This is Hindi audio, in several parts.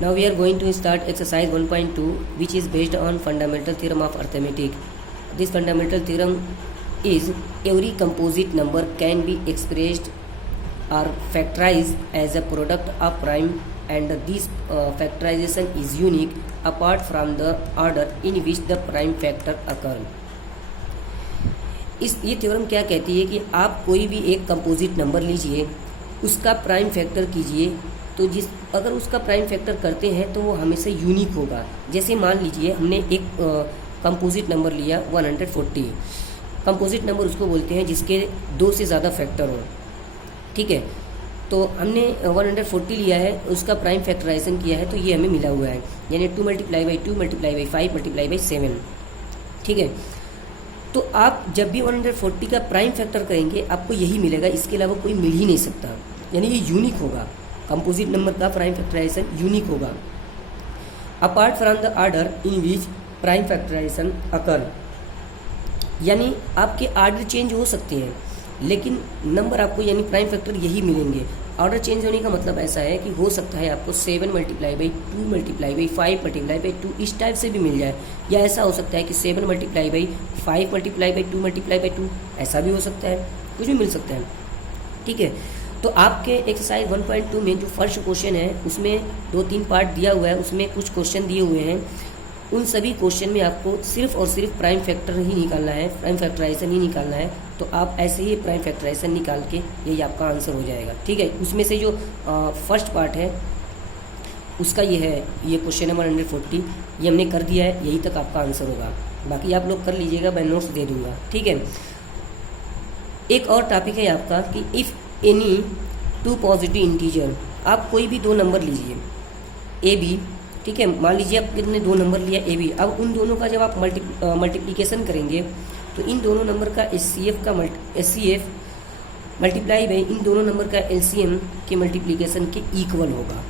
Now we are going to start exercise 1.2, which is based on fundamental theorem of arithmetic. This fundamental theorem is every composite number can be expressed or factorized as a product of prime, and this factorization is unique apart from the order in which the prime factor occur. ये थ्योरम क्या कहती है कि आप कोई भी एक कंपोजिट नंबर लीजिए, उसका प्राइम फैक्टर कीजिए, तो अगर उसका प्राइम फैक्टर करते हैं तो वो हमेशा यूनिक होगा। जैसे मान लीजिए हमने एक कंपोजिट नंबर लिया 140। कंपोजिट नंबर उसको बोलते हैं जिसके 2 से ज़्यादा फैक्टर हो, ठीक है। तो हमने 140 लिया है, उसका प्राइम फैक्टराइजेशन किया है, तो ये हमें मिला हुआ है, यानी 2 × 2 × 5 × 7, ठीक है। तो आप जब भी 140 का प्राइम फैक्टर करेंगे आपको यही मिलेगा, इसके अलावा कोई मिल ही नहीं सकता, यानी ये यूनिक होगा। कंपोजिट नंबर का प्राइम फैक्टराइजेशन यूनिक होगा apart from the order in which prime factorisation occur, यानी आपके ऑर्डर चेंज हो सकते हैं लेकिन नंबर आपको यानी प्राइम फैक्टर यही मिलेंगे। ऑर्डर चेंज होने का मतलब ऐसा है कि हो सकता है आपको 7 × 2 × 5 × 2 इस टाइप से भी मिल जाए, या ऐसा हो सकता है कि 7 × 5 × 2 × 2 ऐसा भी हो सकता है, कुछ भी मिल सकता है, ठीक है। तो आपके एक्सरसाइज 1.2 में जो फर्स्ट क्वेश्चन है उसमें 2-3 पार्ट दिया हुआ है, उसमें कुछ क्वेश्चन दिए हुए हैं। उन सभी क्वेश्चन में आपको सिर्फ और सिर्फ प्राइम फैक्टर ही निकालना है, प्राइम फैक्टराइजेशन ही निकालना है। तो आप ऐसे ही प्राइम फैक्टराइजेशन निकाल के यही आपका आंसर हो जाएगा, ठीक है। उसमें से जो फर्स्ट पार्ट है उसका ये है, ये क्वेश्चन नंबर 140 ये हमने कर दिया है, यही तक आपका आंसर होगा। बाकी आप लोग कर लीजिएगा, मैं नोट्स दे दूँगा, ठीक है। एक और टॉपिक है आपका कि इफ़ एनी 2 पॉजिटिव इंटीजर, आप कोई भी 2 नंबर लीजिए ए बी, ठीक है। मान लीजिए आप कितने 2 नंबर लिया ए बी, अब उन दोनों का जब आप मल्टीप्लिकेशन करेंगे तो इन दोनों नंबर का H C F multiply by इन दोनों नंबर का LCM के मल्टीप्लिकेशन के इक्वल होगा,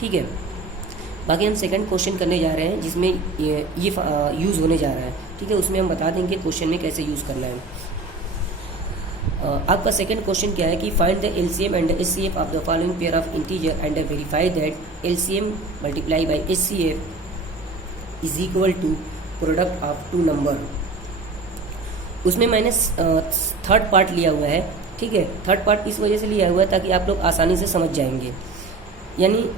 ठीक है। बाकी हम सेकंड क्वेश्चन करने जा रहे हैं जिसमें ये यूज़ होने जा रहा है, ठीक है। उसमें हम बता देंगे क्वेश्चन में कैसे यूज़ करना है। आपका सेकंड क्वेश्चन क्या है कि find the LCM and HCF of the following pair of integer and verify that LCM multiply by HCF is equal to product of 2 number. उसमें मैंने थर्ड पार्ट लिया हुआ है, ठीक है। थर्ड पार्ट इस वजह से लिया हुआ है ताकि आप लोग आसानी से समझ जाएंगे। यानी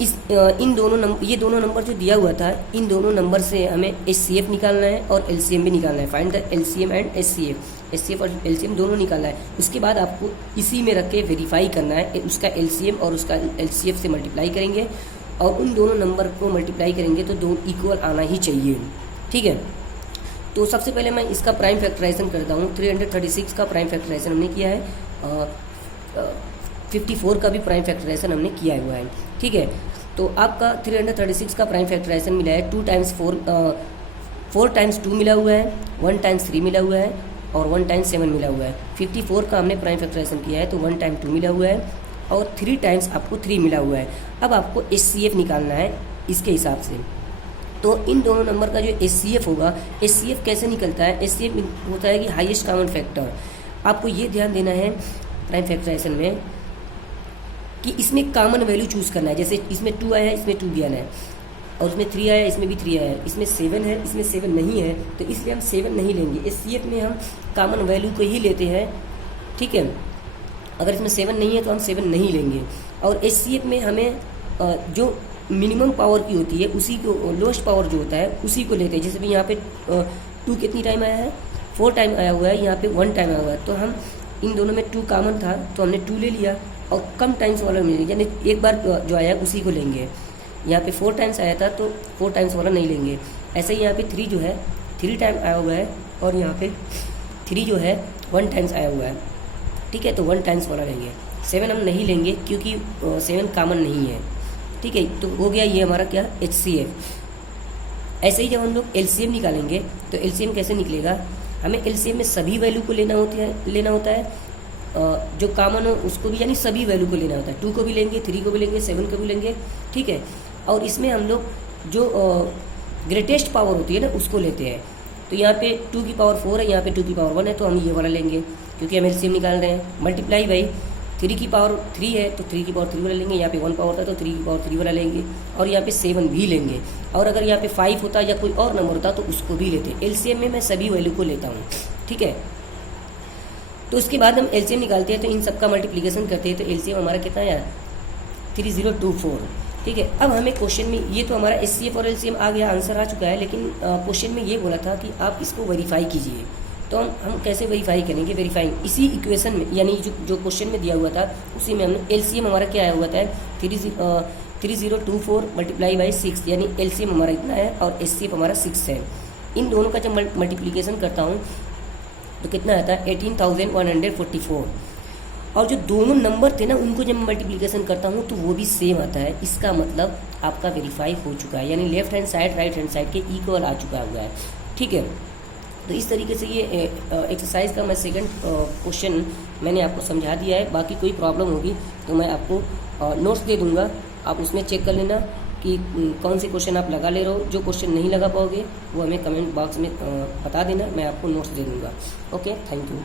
इन दोनों नंबर, ये दोनों नंबर जो दिया हुआ था, इन दोनों नंबर से हमें HCF निकालना है और LCM भी निकालना है। Find the LCM and HCF और LCM दोनों निकालना है। उसके बाद आपको इसी में रख के वेरीफाई करना है, उसका LCM और उसका LCF से मल्टीप्लाई करेंगे और उन दोनों नंबर को मल्टीप्लाई करेंगे तो दोनों इक्वल आना ही चाहिए, ठीक है। तो सबसे पहले मैं इसका प्राइम फैक्टराइजेशन करता हूँ। 336 का प्राइम फैक्टराइजेशन हमने किया है, 54 का भी प्राइम फैक्टराइजेशन हमने किया हुआ है, ठीक है। तो आपका 336 का प्राइम फैक्टराइजेशन मिला है 2 × 4 × 2 मिला हुआ है, 1 × 3 मिला हुआ है और 1 × 7 मिला हुआ है। 54 का हमने प्राइम फैक्टराइजेशन किया है तो 1 × 2 मिला हुआ है और 3 × आपको 3 मिला हुआ है। अब आपको HCF निकालना है इसके हिसाब से। तो इन दोनों नंबर का जो HCF होगा, HCF कैसे निकलता है? HCF होता है कि हाईएस्ट कॉमन फैक्टर। आपको ये ध्यान देना है प्राइम फैक्टराइजेशन में कि इसमें कॉमन वैल्यू चूज़ करना है। जैसे इसमें 2 आया है, इसमें 2 दिया है, और उसमें 3 आया है, इसमें भी 3 आया है, इसमें 7 है, इसमें 7 नहीं है, तो इसलिए हम 7 नहीं लेंगे। HCF में हम कॉमन वैल्यू को ही लेते हैं, ठीक है। अगर इसमें 7 नहीं है तो हम 7 नहीं लेंगे। और HCF में हमें जो मिनिमम पावर की होती है उसी को, लोएस्ट पावर जो होता है उसी को लेते हैं। जैसे भी यहाँ पे 2 कितनी टाइम आया है, 4 टाइम आया हुआ है, यहाँ पे 1 टाइम आया हुआ है, तो हम इन दोनों में 2 कॉमन था तो हमने 2 ले लिया और कम टाइम्स वाला मिलेगा, यानी एक बार जो आया उसी को लेंगे। यहाँ पे 4 टाइम्स आया था तो 4 टाइम्स वाला नहीं लेंगे। ऐसे ही यहाँ पे 3 जो है 3 टाइम आया हुआ है और यहाँ पे 3 जो है 1 टाइम्स आया हुआ है, ठीक है, तो 1 टाइम्स वाला लेंगे। 7 हम नहीं लेंगे क्योंकि 7 कॉमन नहीं है, ठीक है। तो हो गया ये हमारा क्या, HCF। ऐसे ही जब हम लोग LCM निकालेंगे तो LCM कैसे निकलेगा, हमें LCM में सभी वैल्यू को लेना होता है, जो कॉमन हो उसको भी, यानी सभी वैल्यू को लेना होता है। 2 को भी लेंगे, 3 को भी लेंगे, 7 को भी लेंगे, ठीक है। और इसमें हम लोग जो ग्रेटेस्ट पावर होती है ना उसको लेते हैं। तो यहाँ पे 2 की पावर 4 है, यहाँ पे 2 की पावर 1 है, तो हम ये वाला लेंगे क्योंकि हम LCM निकाल रहे हैं। मल्टीप्लाई बाई 3 की पावर 3 है तो 3 की पावर 3 वाला लेंगे, यहाँ पे 1 पावर होता है तो 3 की पावर 3 वाला लेंगे, और यहाँ पे 7 भी लेंगे, और अगर यहाँ पे 5 होता या कोई और नंबर होता तो उसको भी लेते। एलसीएम में मैं सभी वैल्यू को लेता हूँ, ठीक है। तो उसके बाद हम एलसीएम निकालते हैं, तो इन सबका मल्टीप्लिकेशन करते हैं, तो एलसीएम हमारा कितना आया 3024, ठीक है। अब हमें क्वेश्चन में ये तो हमारा एचसीएफ और एलसीएम आ गया, आंसर आ चुका है, लेकिन क्वेश्चन में ये बोला था कि आप इसको वेरीफाई कीजिए। तो हम कैसे वेरीफाई करेंगे? वेरीफाइंग इसी इक्वेशन में, यानी जो क्वेश्चन में दिया हुआ था उसी में हमने एलसीएम हमारा क्या आया हुआ था 3024 मल्टीप्लाई बाई 6, यानी एलसीएम हमारा इतना है और एचसीएफ हमारा 6 है। इन दोनों का जब मल्टीप्लिकेशन करता हूँ तो कितना आता है 18,144, और जो दोनों नंबर थे ना उनको जब मैं मल्टीप्लिकेशन करता हूँ तो वो भी सेम आता है। इसका मतलब आपका वेरीफाई हो चुका है, यानी left hand side right hand side के इक्वल आ चुका हुआ है, ठीक है। तो इस तरीके से ये एक्सरसाइज का मैं सेकंड क्वेश्चन मैंने आपको समझा दिया है। बाकी कोई प्रॉब्लम होगी तो मैं आपको नोट्स दे दूंगा, आप उसमें चेक कर लेना कि कौन से क्वेश्चन आप लगा ले रहे हो। जो क्वेश्चन नहीं लगा पाओगे वो हमें कमेंट बॉक्स में बता देना, मैं आपको नोट्स दे दूंगा। Okay, thank you.